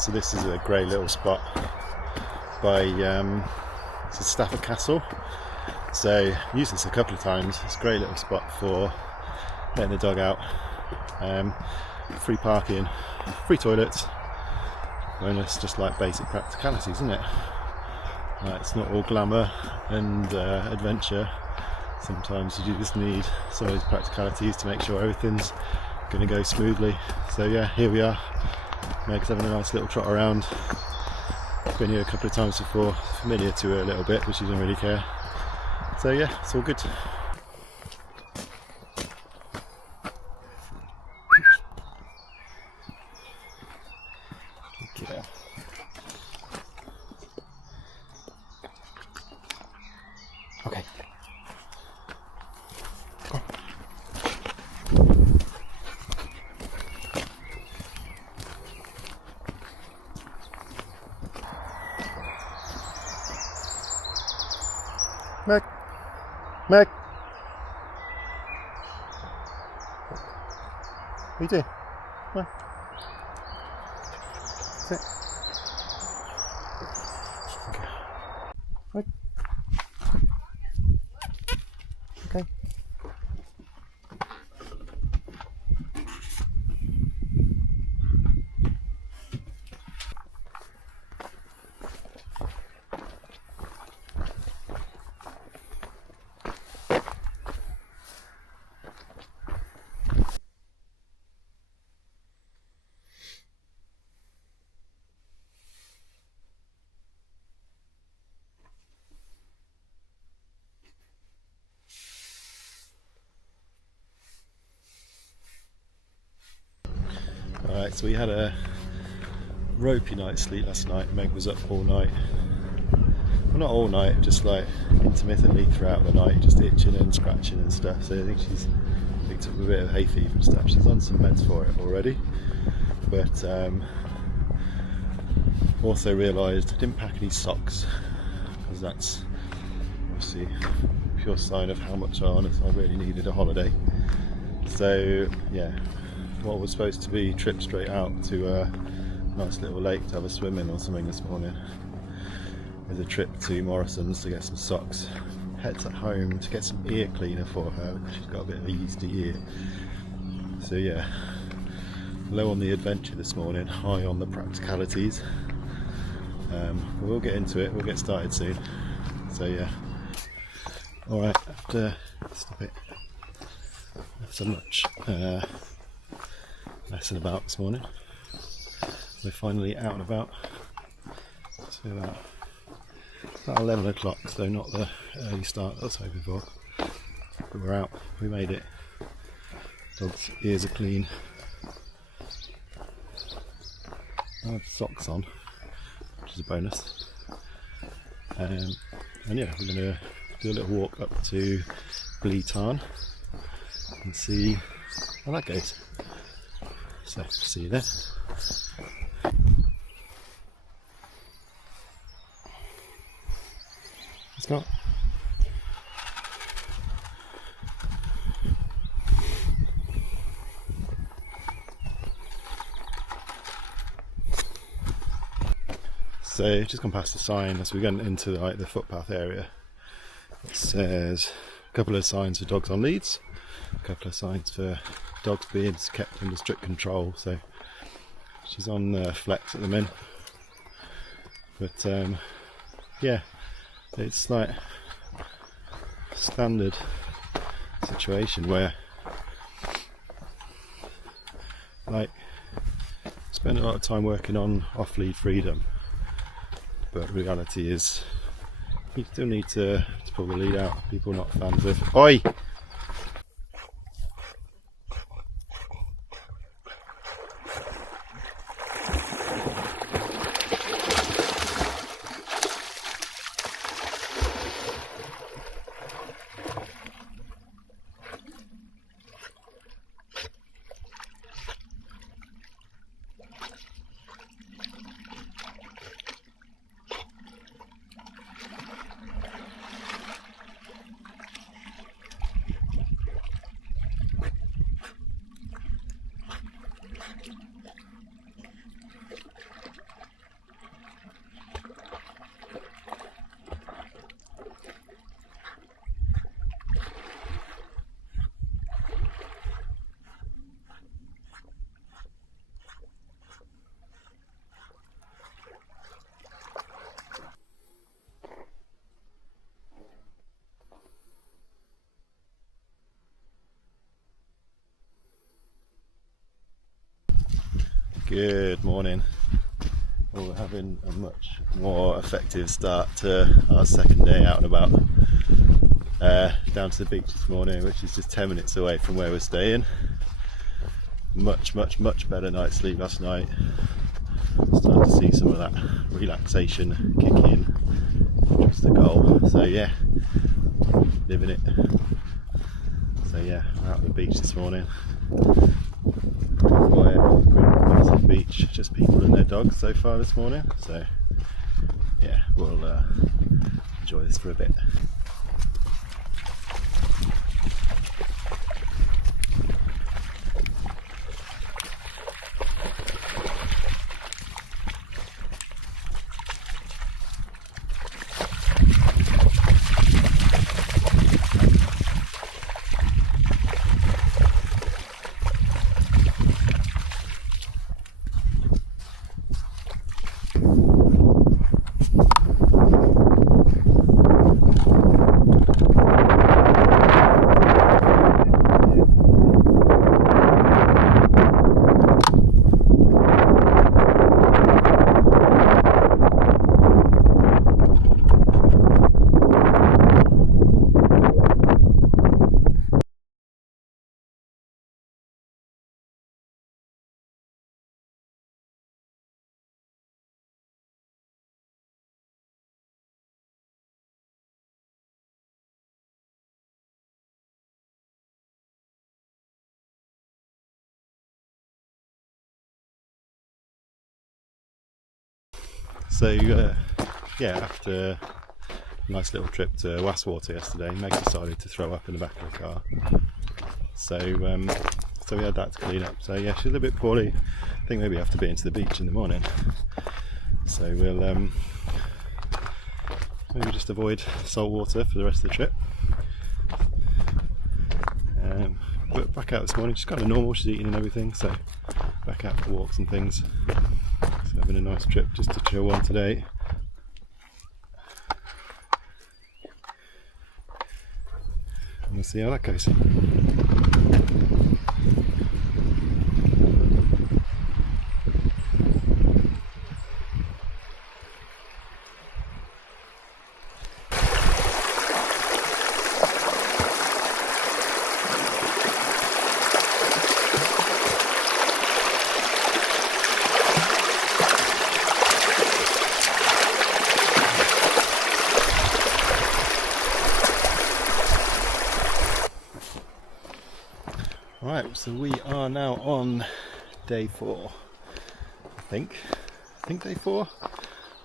So this is a great little spot by Stafford Castle. So I've used this a couple of times. It's a great little spot for letting the dog out. Free parking, free toilets, and it's just like basic practicalities, isn't it? It's not all glamour and adventure. Sometimes you just need some of those practicalities to make sure everything's going to go smoothly. So yeah, here we are. Meg's having a nice little trot around. Been here a couple of times before, familiar to her a little bit, but she doesn't really care. So yeah, it's all good. Yeah. Okay. Go. Meg. Meg. What are you doing? Come on. Sit. Okay. Right. Okay. Alright, so we had a ropey night's sleep last night. Meg was up all night. Well, not all night, just like intermittently throughout the night, just itching and scratching and stuff. So I think she's picked up a bit of hay fever and stuff. She's on some meds for it already. But also realised I didn't pack any socks, because that's obviously a pure sign of how much I really needed a holiday. So yeah, what was supposed to be a trip straight out to a nice little lake to have a swim in or something this morning is a trip to Morrison's to get some socks. Heads at home to get some ear cleaner for her because she's got a bit of a yeasty ear. So yeah, low on the adventure this morning, high on the practicalities. But we'll get into it, we'll get started soon. So yeah. Alright, after stop it. So much messing about this morning. We're finally out and about. So it's about 11 o'clock, so not the early start I was hoping for. But we're out, we made it. Dog's ears are clean. I have socks on, which is a bonus. And yeah, we're going to do a little walk up to Blee Tarn and see how that goes. So, see you there. Scott. So, just gone past the sign as we get into like the footpath area. It says a couple of signs for dogs on leads, a couple of signs for dogs being kept under strict control. So she's on flex at the minute, but yeah, it's like a standard situation where like spend a lot of time working on off-lead freedom, but reality is you still need to pull the lead out. People are not fans of oi. Good morning. Well, we're having a much more effective start to our second day out and about. Down to the beach this morning, which is just 10 minutes away from where we're staying. Much better night's sleep last night. Starting to see some of that relaxation kick in, which was the goal. So yeah, living it. So yeah, out on the beach this morning. Pretty massive beach, just people and their dogs so far this morning. So yeah, we'll enjoy this for a bit. So yeah, after a nice little trip to Wastwater yesterday, Meg decided to throw up in the back of the car. So so we had that to clean up. So yeah, she's a little bit poorly. I think maybe have to be into the beach in the morning. So we'll maybe just avoid salt water for the rest of the trip. But back out this morning, she's kind of normal, she's eating and everything, so back out for walks and things. So having a nice trip just to chill one today. And we'll see how that goes. Right, so we are now on day 4. I think day 4.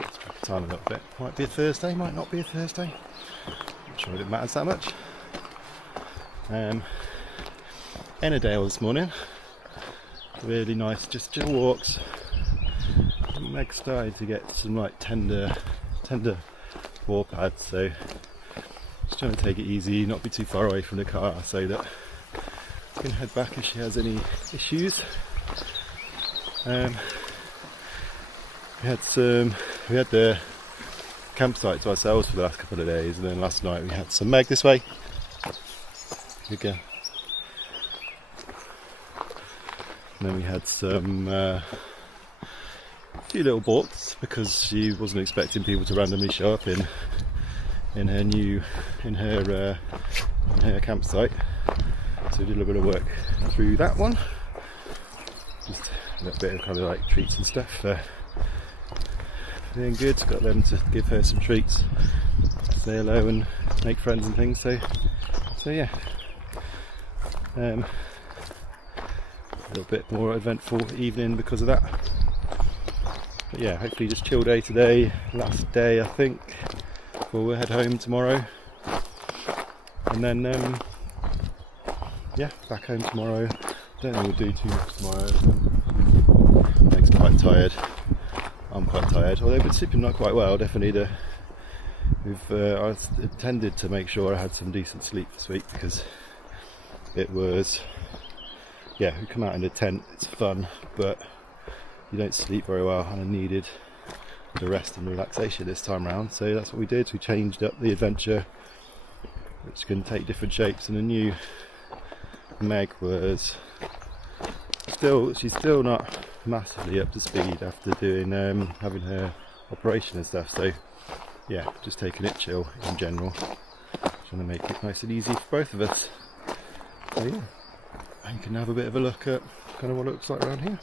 Let's back the time a little bit. Might be a Thursday, might not be a Thursday. Not sure if it matters that much. Ennerdale this morning. Really nice, just chill walks. Meg started to get some like tender wall pads, so just trying to take it easy, not be too far away from the car, so that I can head back if she has any issues. We had the campsite to ourselves for the last couple of days, and then last night we had some Meg this way. Here we go. And then we had some few little balks because she wasn't expecting people to randomly show up in her campsite. So we did a little bit of work through that one. Just a little bit of kind of like treats and stuff. Doing good. Got them to give her some treats, say hello and make friends and things. So yeah. A little bit more eventful evening because of that. But yeah, hopefully just chill day today. Last day I think. Before we head home tomorrow. And then yeah, back home tomorrow. Don't think we'll do too much tomorrow. Meg's quite tired. I'm quite tired. Although I've been sleeping not quite well. Definitely I intended to make sure I had some decent sleep this week because it was, yeah, we come out in a tent, it's fun, but you don't sleep very well, and I needed the rest and relaxation this time around. So that's what we did. We changed up the adventure, which can take different shapes, and a new Meg was she's still not massively up to speed after doing having her operation and stuff. So yeah, just taking it chill in general, trying to make it nice and easy for both of us. So yeah, and you can have a bit of a look at kind of what it looks like around here.